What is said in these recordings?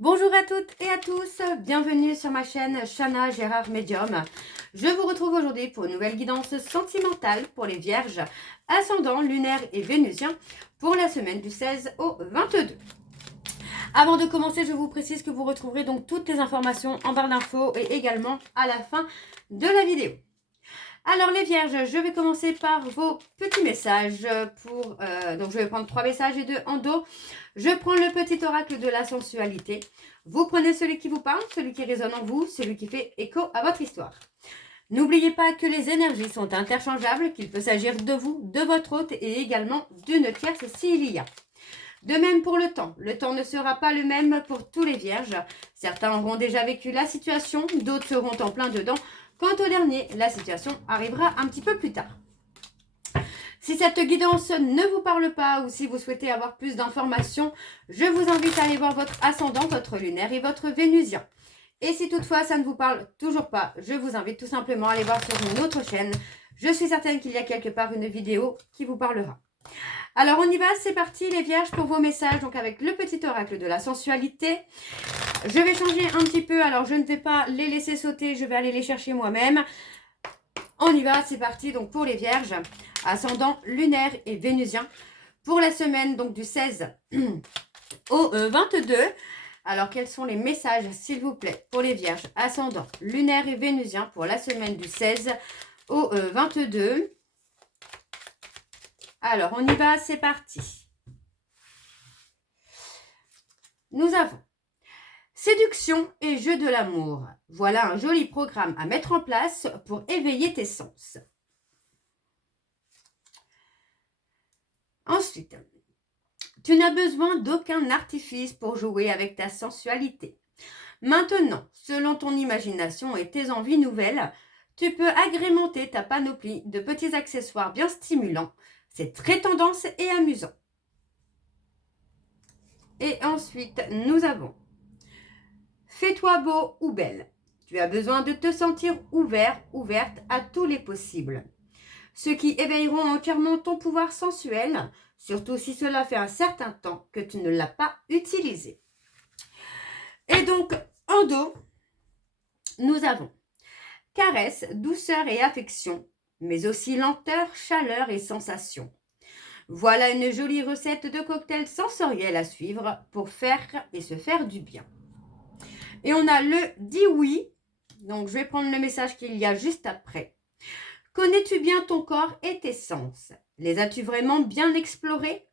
Bonjour à toutes et à tous, bienvenue sur ma chaîne Chana Gérard Médium. Je vous retrouve aujourd'hui pour une nouvelle guidance sentimentale pour les vierges, ascendant lunaire et vénusien pour la semaine du 16 au 22. Avant de commencer, je vous précise que vous retrouverez donc toutes les informations en barre d'infos et également à la fin de la vidéo. Alors les vierges, je vais commencer par vos petits messages donc je vais prendre 3 messages et 2 en dos. Je prends le petit oracle de la sensualité. Vous prenez celui qui vous parle, celui qui résonne en vous, celui qui fait écho à votre histoire. N'oubliez pas que les énergies sont interchangeables, qu'il peut s'agir de vous, de votre hôte et également d'une tierce s'il y a. De même pour le temps. Le temps ne sera pas le même pour tous les vierges. Certains auront déjà vécu la situation, d'autres seront en plein dedans. Quant au dernier, la situation arrivera un petit peu plus tard. Si cette guidance ne vous parle pas ou si vous souhaitez avoir plus d'informations, je vous invite à aller voir votre ascendant, votre lunaire et votre vénusien. Et si toutefois ça ne vous parle toujours pas, je vous invite tout simplement à aller voir sur une autre chaîne. Je suis certaine qu'il y a quelque part une vidéo qui vous parlera. Alors on y va, c'est parti les vierges pour vos messages, donc avec le petit oracle de la sensualité. Je vais changer un petit peu, alors je ne vais pas les laisser sauter, je vais aller les chercher moi-même. On y va, c'est parti donc pour les vierges, ascendant lunaire et vénusien, pour la semaine donc du 16 au 22. Alors quels sont les messages s'il vous plaît pour les vierges, ascendant lunaire et vénusien pour la semaine du 16 au 22. Alors on y va, c'est parti. Nous avons séduction et jeu de l'amour. Voilà un joli programme à mettre en place pour éveiller tes sens. Ensuite, tu n'as besoin d'aucun artifice pour jouer avec ta sensualité. Maintenant, selon ton imagination et tes envies nouvelles, tu peux agrémenter ta panoplie de petits accessoires bien stimulants. C'est très tendance et amusant. Et ensuite, nous avons fais-toi beau ou belle. Tu as besoin de te sentir ouvert, ouverte à tous les possibles. Ceux qui éveilleront entièrement ton pouvoir sensuel, surtout si cela fait un certain temps que tu ne l'as pas utilisé. Et donc, en dos, nous avons caresse, douceur et affection, mais aussi lenteur, chaleur et sensation. Voilà une jolie recette de cocktail sensoriel à suivre pour faire et se faire du bien. Et on a le dis oui. Donc, je vais prendre le message qu'il y a juste après. Connais-tu bien ton corps et tes sens? Les as-tu vraiment bien explorés?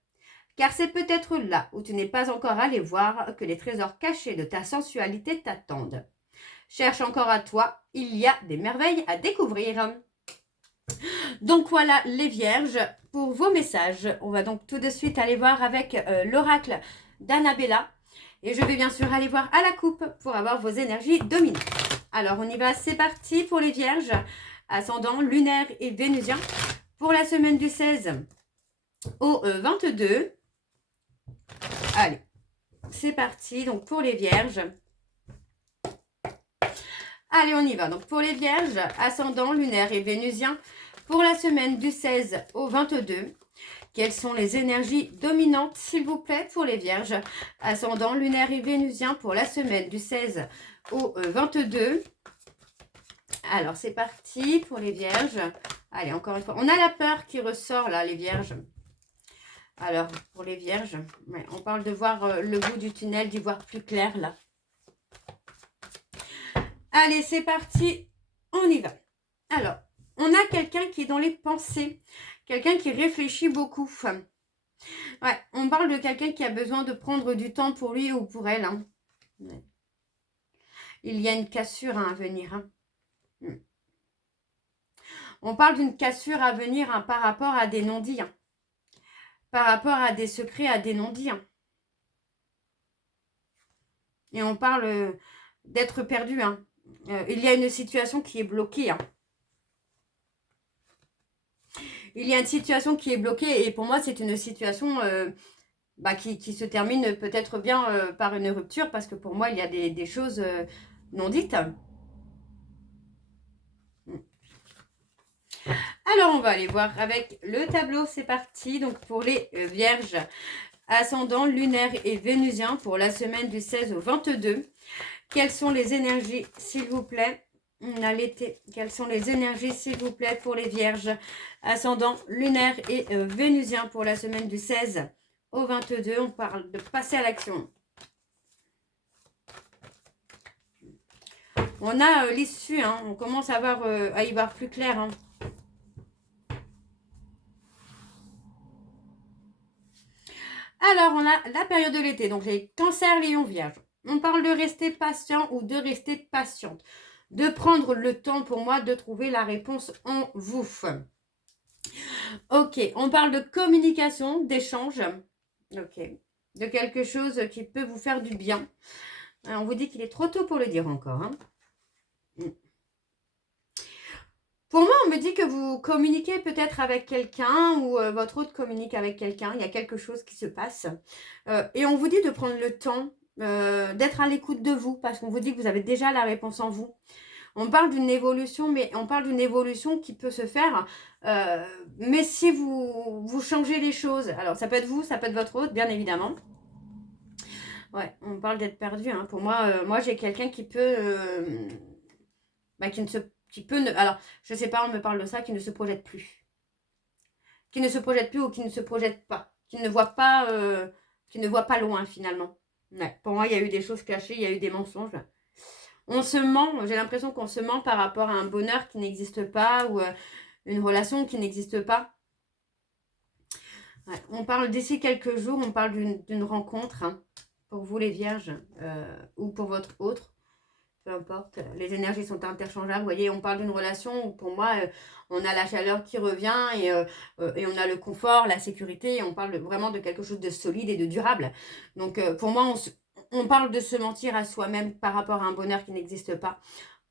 Car c'est peut-être là où tu n'es pas encore allé voir que les trésors cachés de ta sensualité t'attendent. Cherche encore à toi, il y a des merveilles à découvrir. Donc voilà les vierges pour vos messages. On va donc tout de suite aller voir avec l'oracle d'Annabella. Et je vais bien sûr aller voir à la coupe pour avoir vos énergies dominantes. Alors on y va, c'est parti pour les vierges, ascendant lunaire et vénusien, pour la semaine du 16 au 22. Allez, c'est parti, donc pour les vierges. Allez, on y va. Donc pour les vierges, ascendant lunaire et vénusien, pour la semaine du 16 au 22. Quelles sont les énergies dominantes, s'il vous plaît, pour les vierges, ascendant lunaire et vénusien, pour la semaine du 16 au 22. Alors, c'est parti pour les vierges. Allez, encore une fois. On a la peur qui ressort, là, les vierges. Alors, pour les vierges, on parle de voir le bout du tunnel, d'y voir plus clair, là. Allez, c'est parti. On y va. Alors, on a quelqu'un qui est dans les pensées. Quelqu'un qui réfléchit beaucoup. Ouais, on parle de quelqu'un qui a besoin de prendre du temps pour lui ou pour elle. Hein. Ouais. Il y a une cassure à venir. Hein. On parle d'une cassure à venir hein, par rapport à des non-dits. Hein. Par rapport à des secrets, à des non-dits. Hein. Et on parle d'être perdu. Hein. Il y a une situation qui est bloquée. Hein. Il y a une situation qui est bloquée et pour moi, c'est une situation qui se termine peut-être bien par une rupture parce que pour moi, il y a des choses non dites. Alors, on va aller voir avec le tableau. C'est parti. Donc, pour les vierges, ascendant lunaire et vénusien pour la semaine du 16 au 22. Quelles sont les énergies, s'il vous plaît? On a l'été. Quelles sont les énergies, s'il vous plaît, pour les vierges? Ascendant lunaire et vénusien pour la semaine du 16 au 22. On parle de passer à l'action. On a l'issue, hein. On commence à y voir plus clair. Hein. Alors, on a la période de l'été. Donc, les cancers, lions, vierges. On parle de rester patient ou de rester patiente. De prendre le temps pour moi de trouver la réponse en vous. Ok, on parle de communication, d'échange. Ok, de quelque chose qui peut vous faire du bien. On vous dit qu'il est trop tôt pour le dire encore. Hein. Pour moi, on me dit que vous communiquez peut-être avec quelqu'un ou votre hôte communique avec quelqu'un. Il y a quelque chose qui se passe. Et on vous dit de prendre le temps d'être à l'écoute de vous parce qu'on vous dit que vous avez déjà la réponse en vous. On parle d'une évolution, mais on parle d'une évolution qui peut se faire. Mais si vous changez les choses, alors ça peut être vous, ça peut être votre hôte, bien évidemment. Ouais, on parle d'être perdu. Hein. Pour moi, moi j'ai quelqu'un qui peut... alors, je sais pas, on me parle de ça, qui ne se projette plus. Qui ne se projette plus ou qui ne se projette pas. Qui ne voit pas loin, finalement. Ouais, pour moi, il y a eu des choses cachées, il y a eu des mensonges. On se ment, j'ai l'impression qu'on se ment par rapport à un bonheur qui n'existe pas ou une relation qui n'existe pas. Ouais, on parle d'ici quelques jours, on parle d'une rencontre hein, pour vous les vierges ou pour votre autre. Peu importe, les énergies sont interchangeables. Vous voyez, on parle d'une relation où pour moi, on a la chaleur qui revient et on a le confort, la sécurité. Et on parle vraiment de quelque chose de solide et de durable. Donc, pour moi, on parle de se mentir à soi-même par rapport à un bonheur qui n'existe pas.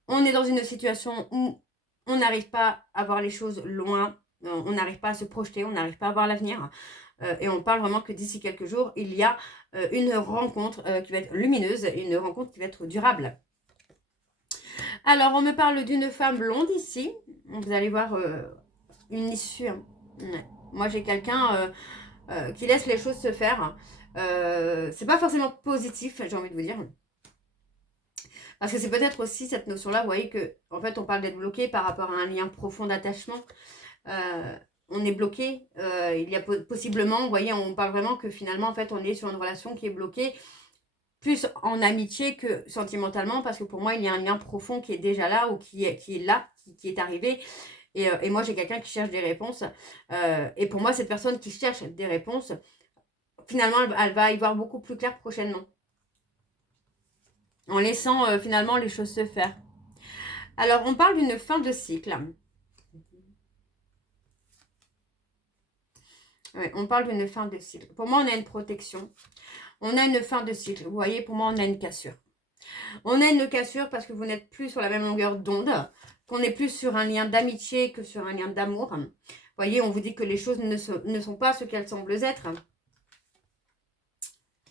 On est dans une situation où on n'arrive pas à voir les choses loin. On n'arrive pas à se projeter, on n'arrive pas à voir l'avenir. Et on parle vraiment que d'ici quelques jours, il y a une rencontre qui va être lumineuse et une rencontre qui va être durable. Alors, on me parle d'une femme blonde ici. Vous allez voir une issue. Hein. Ouais. Moi, j'ai quelqu'un qui laisse les choses se faire. C'est pas forcément positif, j'ai envie de vous dire. Parce que c'est peut-être aussi cette notion-là, vous voyez que, en fait, on parle d'être bloqué par rapport à un lien profond d'attachement. On est bloqué. Il y a possiblement, vous voyez, on parle vraiment que finalement, en fait, on est sur une relation qui est bloquée. Plus en amitié que sentimentalement, parce que pour moi, il y a un lien profond qui est déjà là ou qui est là, qui est arrivé. Et moi, j'ai quelqu'un qui cherche des réponses. Et pour moi, cette personne qui cherche des réponses, finalement, elle va y voir beaucoup plus clair prochainement. En laissant finalement les choses se faire. Alors, on parle d'une fin de cycle. Ouais, on parle d'une fin de cycle. Pour moi, on a une protection. On a une fin de cycle. Vous voyez, pour moi, on a une cassure. On a une cassure parce que vous n'êtes plus sur la même longueur d'onde, qu'on est plus sur un lien d'amitié que sur un lien d'amour. Vous voyez, on vous dit que les choses ne sont pas ce qu'elles semblent être.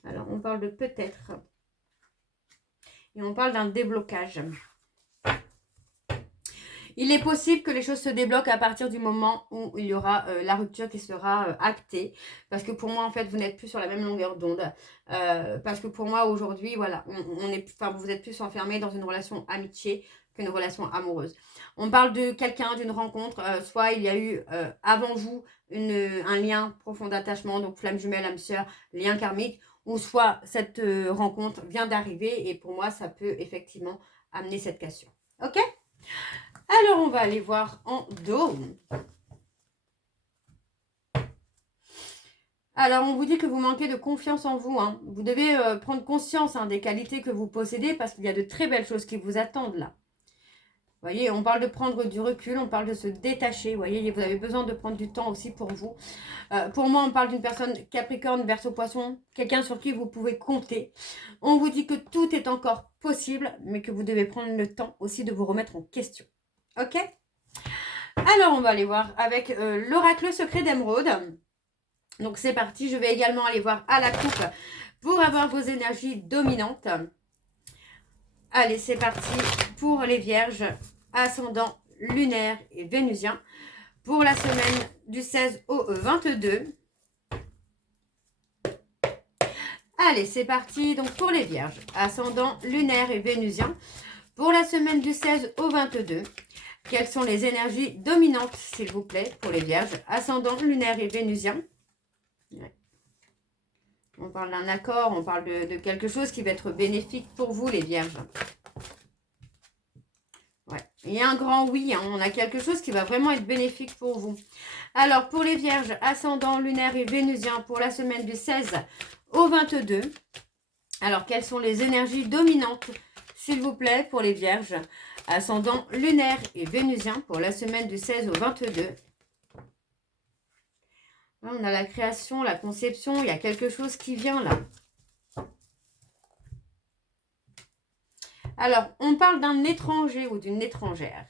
Alors, on parle de peut-être. Et on parle d'un déblocage. Il est possible que les choses se débloquent à partir du moment où il y aura la rupture qui sera actée. Parce que pour moi, en fait, vous n'êtes plus sur la même longueur d'onde. Parce que pour moi, aujourd'hui, voilà, vous êtes plus enfermé dans une relation amitié qu'une relation amoureuse. On parle de quelqu'un, d'une rencontre. Soit il y a eu avant vous un lien profond d'attachement, donc flamme jumelle, âme sœur, lien karmique. Ou soit cette rencontre vient d'arriver et pour moi, ça peut effectivement amener cette cassure. Ok ? Alors, on va aller voir en dos. Alors, on vous dit que vous manquez de confiance en vous. Hein. Vous devez prendre conscience des qualités que vous possédez parce qu'il y a de très belles choses qui vous attendent là. Vous voyez, on parle de prendre du recul, on parle de se détacher. Vous voyez, vous avez besoin de prendre du temps aussi pour vous. Pour moi, on parle d'une personne Capricorne, Verseau, Poisson, quelqu'un sur qui vous pouvez compter. On vous dit que tout est encore possible, mais que vous devez prendre le temps aussi de vous remettre en question. Ok ? Alors, on va aller voir avec l'oracle secret d'Émeraude. Donc, c'est parti. Je vais également aller voir à la coupe pour avoir vos énergies dominantes. Allez, c'est parti pour les vierges, ascendant lunaire et vénusien pour la semaine du 16 au 22. Allez, c'est parti. Donc, pour les vierges, ascendant lunaire et vénusien, pour la semaine du 16 au 22, quelles sont les énergies dominantes, s'il vous plaît, pour les vierges, ascendant lunaire et vénusien? Ouais. On parle d'un accord, on parle de quelque chose qui va être bénéfique pour vous, les vierges. Ouais. Il y a un grand oui, hein. On a quelque chose qui va vraiment être bénéfique pour vous. Alors, pour les vierges, ascendant lunaire et vénusien, pour la semaine du 16 au 22, alors, quelles sont les énergies dominantes, s'il vous plaît, pour les vierges, ascendant lunaire et vénusien, pour la semaine du 16 au 22? On a la création, la conception, il y a quelque chose qui vient là. Alors, on parle d'un étranger ou d'une étrangère.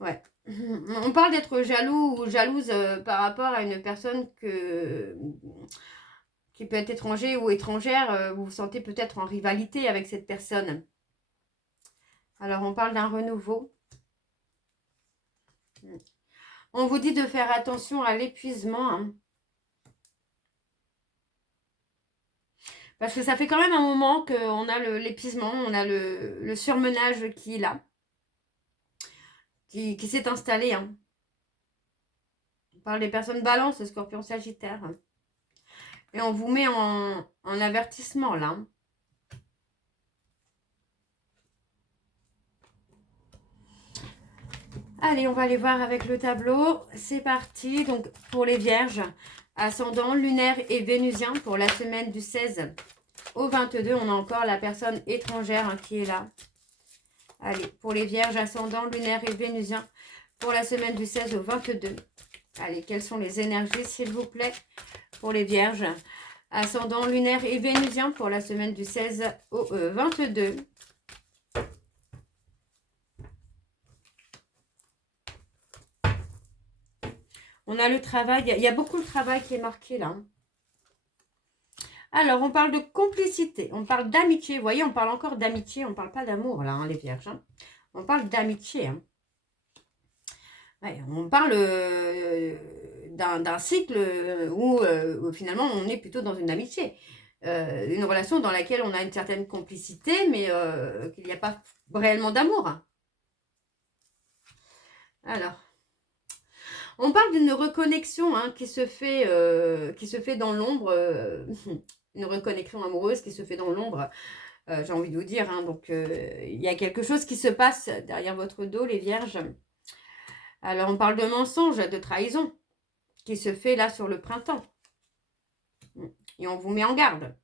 Ouais. On parle d'être jaloux ou jalouse par rapport à une personne qui peut être étranger ou étrangère. Vous vous sentez peut-être en rivalité avec cette personne. Alors, on parle d'un renouveau. On vous dit de faire attention à l'épuisement. Hein. Parce que ça fait quand même un moment qu'on a l'épuisement, on a le surmenage qui est là. Qui s'est installé. Hein. On parle des personnes balance, scorpion, sagittaire. Et on vous met en avertissement là. Allez, on va aller voir avec le tableau. C'est parti. Donc, pour les vierges, ascendant lunaire et vénusien, pour la semaine du 16 au 22, on a encore la personne étrangère hein, qui est là. Allez, pour les vierges, ascendant lunaire et vénusien, pour la semaine du 16 au 22. Allez, quelles sont les énergies, s'il vous plaît, pour les vierges, ascendant lunaire et vénusien, pour la semaine du 16 au 22. On a le travail, il y a beaucoup de travail qui est marqué là. Alors, on parle de complicité, on parle d'amitié. Vous voyez, on parle encore d'amitié, on ne parle pas d'amour là, hein, les vierges. Hein. On parle d'amitié. Hein. Ouais, on parle d'un cycle où finalement on est plutôt dans une amitié. Une relation dans laquelle on a une certaine complicité, mais qu'il n'y a pas réellement d'amour. Alors. On parle d'une reconnexion hein, qui se fait dans l'ombre, une reconnexion amoureuse qui se fait dans l'ombre, j'ai envie de vous dire. Hein, donc, il y a quelque chose qui se passe derrière votre dos, les vierges. Alors, on parle de mensonge, de trahison, qui se fait là sur le printemps. Et on vous met en garde.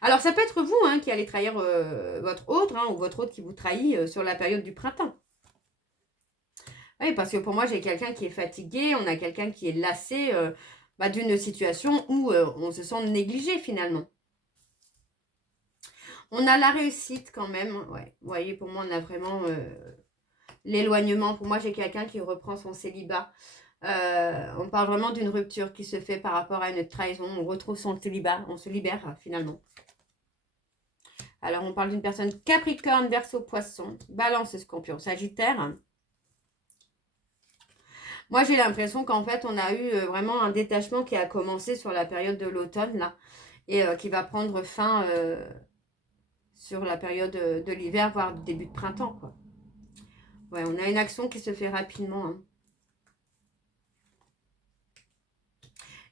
Alors, ça peut être vous hein, qui allez trahir votre autre, hein, ou votre autre qui vous trahit sur la période du printemps. Oui, parce que pour moi, j'ai quelqu'un qui est fatigué, on a quelqu'un qui est lassé d'une situation où on se sent négligé finalement. On a la réussite quand même. Ouais. Vous voyez, pour moi, on a vraiment l'éloignement. Pour moi, j'ai quelqu'un qui reprend son célibat. On parle vraiment d'une rupture qui se fait par rapport à une trahison. On retrouve son célibat, on se libère finalement. Alors, on parle d'une personne Capricorne, Verseau, Poisson, Balance, Scorpion, Sagittaire. Moi, j'ai l'impression qu'en fait, on a eu vraiment un détachement qui a commencé sur la période de l'automne, là, et qui va prendre fin sur la période de l'hiver, voire du début de printemps, quoi. Ouais, on a une action qui se fait rapidement. Hein.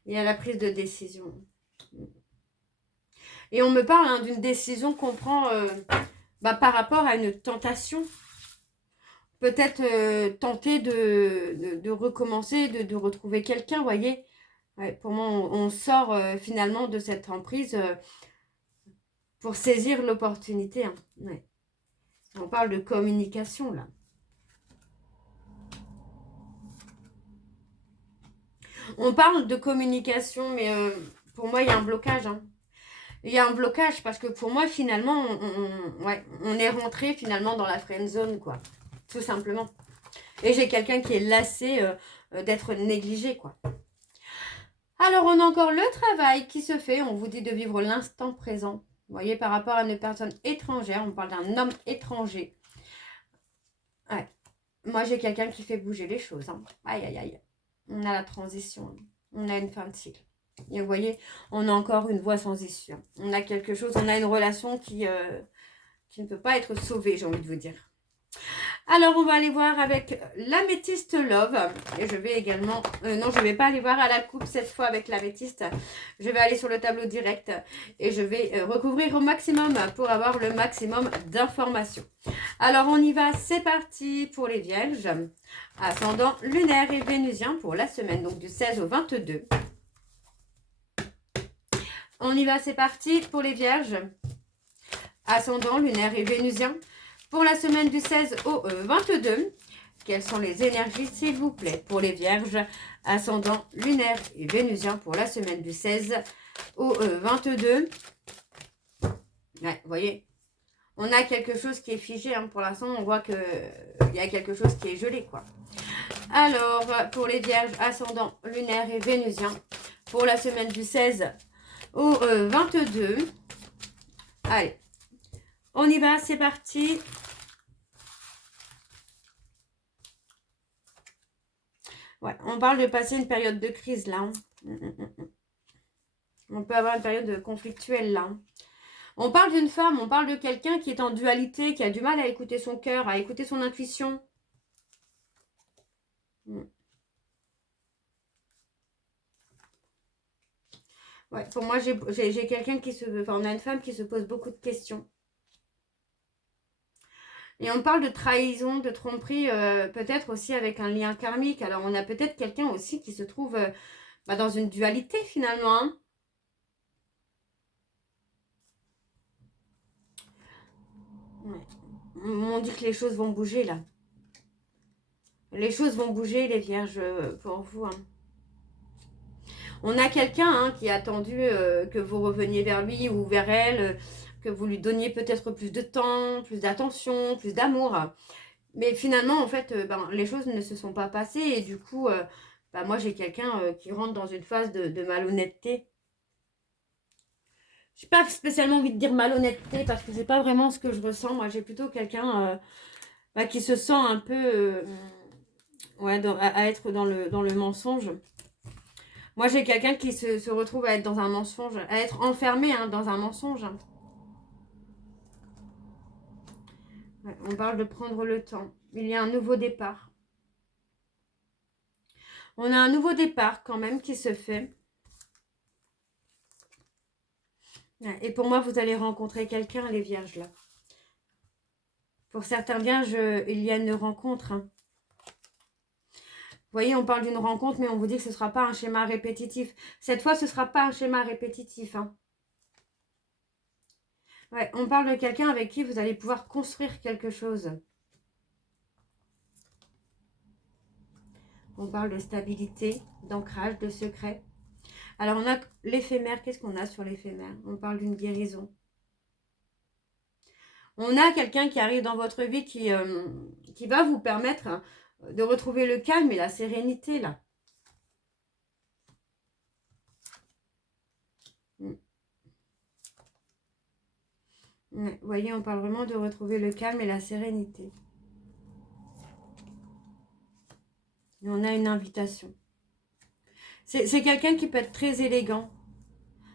Et à la prise de décision. Et on me parle hein, d'une décision qu'on prend par rapport à une tentation. Peut-être tenter de recommencer, de retrouver quelqu'un, vous voyez. Ouais, pour moi, on sort finalement de cette emprise pour saisir l'opportunité. Hein. Ouais. On parle de communication, là. On parle de communication, mais pour moi, il y a un blocage. Hein. Il y a un blocage parce que pour moi, finalement, on est rentré finalement dans la friend zone, quoi. Tout simplement. Et j'ai quelqu'un qui est lassé d'être négligé, quoi. Alors, on a encore le travail qui se fait. On vous dit de vivre l'instant présent. Vous voyez, par rapport à une personne étrangère, on parle d'un homme étranger. Ouais. Moi, j'ai quelqu'un qui fait bouger les choses. Hein. Aïe, aïe, aïe. On a la transition. On a une fin de cycle. Et vous voyez, on a encore une voie sans issue. On a quelque chose, on a une relation qui ne peut pas être sauvée, j'ai envie de vous dire. Alors, on va aller voir avec l'améthyste Love. Et je vais également... non, je ne vais pas aller voir à la coupe cette fois avec l'améthyste. Je vais aller sur le tableau direct. Et je vais recouvrir au maximum pour avoir le maximum d'informations. Alors, on y va. C'est parti pour les vierges. Ascendant lunaire et vénusien pour la semaine. Donc, du 16 au 22. On y va. C'est parti pour les vierges. Ascendant lunaire et vénusien. Pour la semaine du 16 au 22, quelles sont les énergies, s'il vous plaît, pour les vierges, ascendant lunaire et vénusien pour la semaine du 16 au 22. Ouais, vous voyez, on a quelque chose qui est figé. Hein. Pour l'instant, on voit qu'il y a quelque chose qui est gelé, quoi. Alors, pour les vierges, ascendant lunaire et vénusien, pour la semaine du 16 au 22. Allez, on y va, c'est parti. Ouais, on parle de passer une période de crise là. On peut avoir une période conflictuelle là. On parle d'une femme, on parle de quelqu'un qui est en dualité, qui a du mal à écouter son cœur, à écouter son intuition. Ouais, pour moi, j'ai quelqu'un qui se... Enfin, on a une femme qui se pose beaucoup de questions. Et on parle de trahison, de tromperie, peut-être aussi avec un lien karmique. Alors, on a peut-être quelqu'un aussi qui se trouve dans une dualité, finalement. Hein. Ouais. On dit que les choses vont bouger, là. Les choses vont bouger, les vierges, pour vous. Hein. On a quelqu'un qui a attendu que vous reveniez vers lui ou vers elle, que vous lui donniez peut-être plus de temps, plus d'attention, plus d'amour. Mais finalement, en fait, les choses ne se sont pas passées. Et du coup, moi, j'ai quelqu'un qui rentre dans une phase de malhonnêteté. Je n'ai pas spécialement envie de dire malhonnêteté parce que c'est pas vraiment ce que je ressens. Moi, j'ai plutôt quelqu'un qui se sent un peu à être dans le mensonge. Moi, j'ai quelqu'un qui se retrouve à être dans un mensonge, à être enfermé dans un mensonge. Ouais, on parle de prendre le temps. Il y a un nouveau départ. On a un nouveau départ quand même qui se fait. Ouais, et pour moi, vous allez rencontrer quelqu'un, les vierges, là. Pour certains vierges, il y a une rencontre. Hein. Vous voyez, on parle d'une rencontre, mais on vous dit que ce ne sera pas un schéma répétitif. Cette fois, ce ne sera pas un schéma répétitif. Hein. Ouais, on parle de quelqu'un avec qui vous allez pouvoir construire quelque chose. On parle de stabilité, d'ancrage, de secret. Alors, on a l'éphémère. Qu'est-ce qu'on a sur l'éphémère? On parle d'une guérison. On a quelqu'un qui arrive dans votre vie qui va vous permettre de retrouver le calme et la sérénité, là. Vous voyez, on parle vraiment de retrouver le calme et la sérénité. Et on a une invitation. C'est quelqu'un qui peut être très élégant.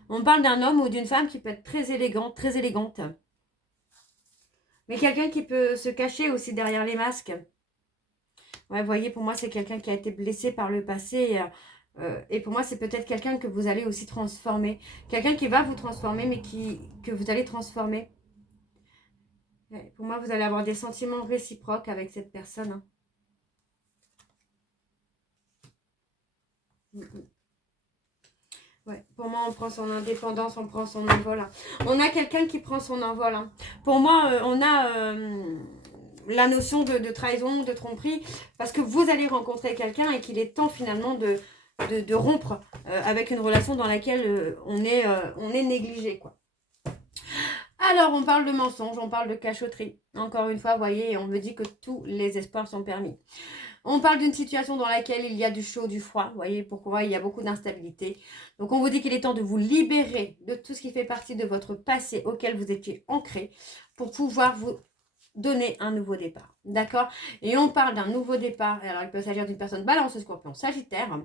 On parle d'un homme ou d'une femme qui peut être très élégante, très élégante. Mais quelqu'un qui peut se cacher aussi derrière les masques. Ouais, vous voyez, pour moi, c'est quelqu'un qui a été blessé par le passé. Et pour moi, c'est peut-être quelqu'un que vous allez aussi transformer. Quelqu'un qui va vous transformer, mais que vous allez transformer. Ouais, pour moi, vous allez avoir des sentiments réciproques avec cette personne. Hein. Ouais, pour moi, on prend son indépendance, on prend son envol. Hein. On a quelqu'un qui prend son envol. Hein. Pour moi, on a la notion de trahison, de tromperie, parce que vous allez rencontrer quelqu'un et qu'il est temps finalement de rompre avec une relation dans laquelle on est négligé, quoi. Alors, on parle de mensonge, on parle de cachotterie. Encore une fois, vous voyez, on me dit que tous les espoirs sont permis. On parle d'une situation dans laquelle il y a du chaud, du froid. Vous voyez pourquoi il y a beaucoup d'instabilité. Donc, on vous dit qu'il est temps de vous libérer de tout ce qui fait partie de votre passé auquel vous étiez ancré pour pouvoir vous donner un nouveau départ. D'accord? Et on parle d'un nouveau départ. Alors, il peut s'agir d'une personne balance, scorpion, sagittaire.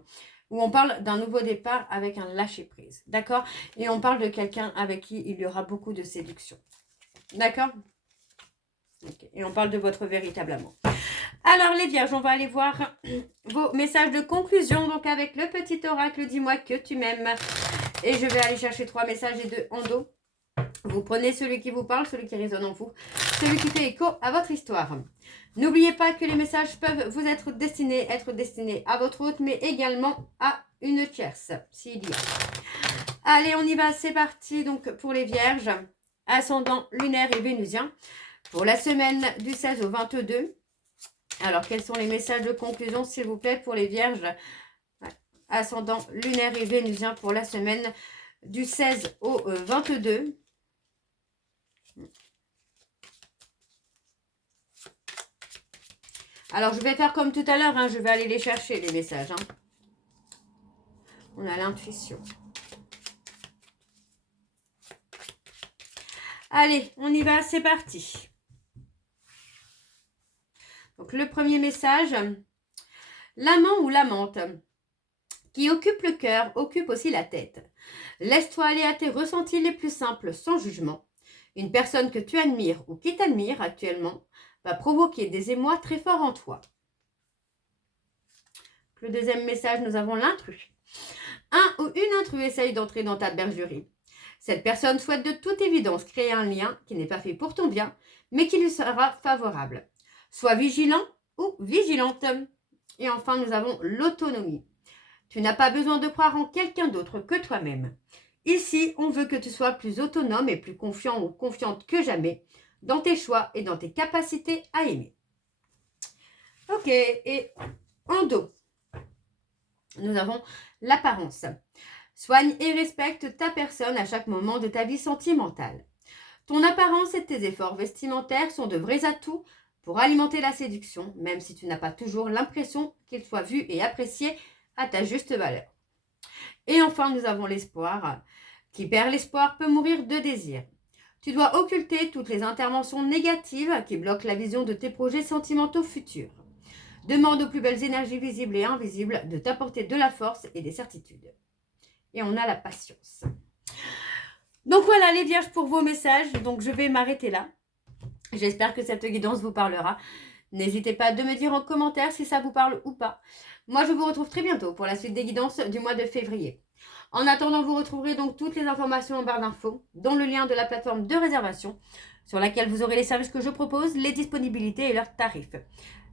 où on parle d'un nouveau départ avec un lâcher-prise. D'accord? Et on parle de quelqu'un avec qui il y aura beaucoup de séduction. D'accord? Okay. Et on parle de votre véritable amour. Alors les vierges, on va aller voir vos messages de conclusion. Donc avec le petit oracle, dis-moi que tu m'aimes. Et je vais aller chercher 3 messages et 2 en dos. Vous prenez celui qui vous parle, celui qui résonne en vous, celui qui fait écho à votre histoire. N'oubliez pas que les messages peuvent vous être destinés à votre hôte, mais également à une tierce, s'il y a. Allez, on y va, c'est parti. Donc pour les vierges, ascendant lunaire et vénusien, pour la semaine du 16 au 22. Alors, quels sont les messages de conclusion, s'il vous plaît, pour les vierges ascendant lunaire et vénusien pour la semaine du 16 au 22. Alors, je vais faire comme tout à l'heure, hein, je vais aller les chercher, les messages. Hein. On a l'intuition. Allez, on y va, c'est parti. Donc, le premier message, l'amant ou l'amante qui occupe le cœur, occupe aussi la tête. Laisse-toi aller à tes ressentis les plus simples, sans jugement. Une personne que tu admires ou qui t'admire actuellement va provoquer des émois très forts en toi. Le deuxième message, nous avons l'intrus. Un ou une intrus essaye d'entrer dans ta bergerie. Cette personne souhaite de toute évidence créer un lien qui n'est pas fait pour ton bien, mais qui lui sera favorable. Sois vigilant ou vigilante. Et enfin, nous avons l'autonomie. Tu n'as pas besoin de croire en quelqu'un d'autre que toi-même. Ici, on veut que tu sois plus autonome et plus confiant ou confiante que jamais dans tes choix et dans tes capacités à aimer. Ok, et en dos, nous avons l'apparence. Soigne et respecte ta personne à chaque moment de ta vie sentimentale. Ton apparence et tes efforts vestimentaires sont de vrais atouts pour alimenter la séduction, même si tu n'as pas toujours l'impression qu'ils soient vus et appréciés à ta juste valeur. Et enfin, nous avons l'espoir. Qui perd l'espoir peut mourir de désir. Tu dois occulter toutes les interventions négatives qui bloquent la vision de tes projets sentimentaux futurs. Demande aux plus belles énergies visibles et invisibles de t'apporter de la force et des certitudes. Et on a la patience. Donc voilà les vierges pour vos messages. Donc je vais m'arrêter là. J'espère que cette guidance vous parlera. N'hésitez pas de me dire en commentaire si ça vous parle ou pas. Moi, je vous retrouve très bientôt pour la suite des guidances du mois de février. En attendant, vous retrouverez donc toutes les informations en barre d'infos, dont le lien de la plateforme de réservation, sur laquelle vous aurez les services que je propose, les disponibilités et leurs tarifs.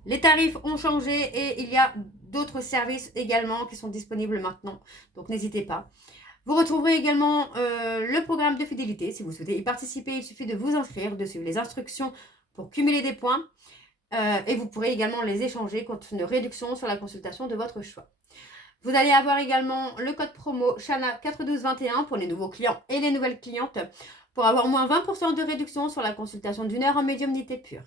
Les tarifs ont changé et il y a d'autres services également qui sont disponibles maintenant, donc n'hésitez pas. Vous retrouverez également le programme de fidélité. Si vous souhaitez y participer, il suffit de vous inscrire, de suivre les instructions pour cumuler des points. Et vous pourrez également les échanger contre une réduction sur la consultation de votre choix. Vous allez avoir également le code promo Shana41221 pour les nouveaux clients et les nouvelles clientes pour avoir moins 20% de réduction sur la consultation d'1 heure en médiumnité pure.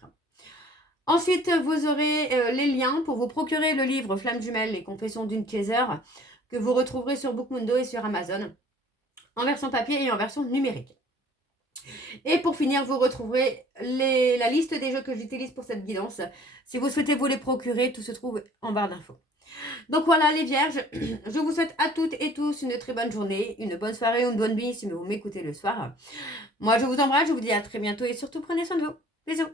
Ensuite, vous aurez les liens pour vous procurer le livre Flamme jumelle, les confessions d'une chaser, que vous retrouverez sur Bookmundo et sur Amazon, en version papier et en version numérique. Et pour finir, vous retrouverez la liste des jeux que j'utilise pour cette guidance. Si vous souhaitez vous les procurer, tout se trouve en barre d'infos. Donc voilà les vierges, je vous souhaite à toutes et tous une très bonne journée, une bonne soirée ou une bonne nuit si vous m'écoutez le soir. Moi je vous embrasse, je vous dis à très bientôt et surtout prenez soin de vous. Bisous.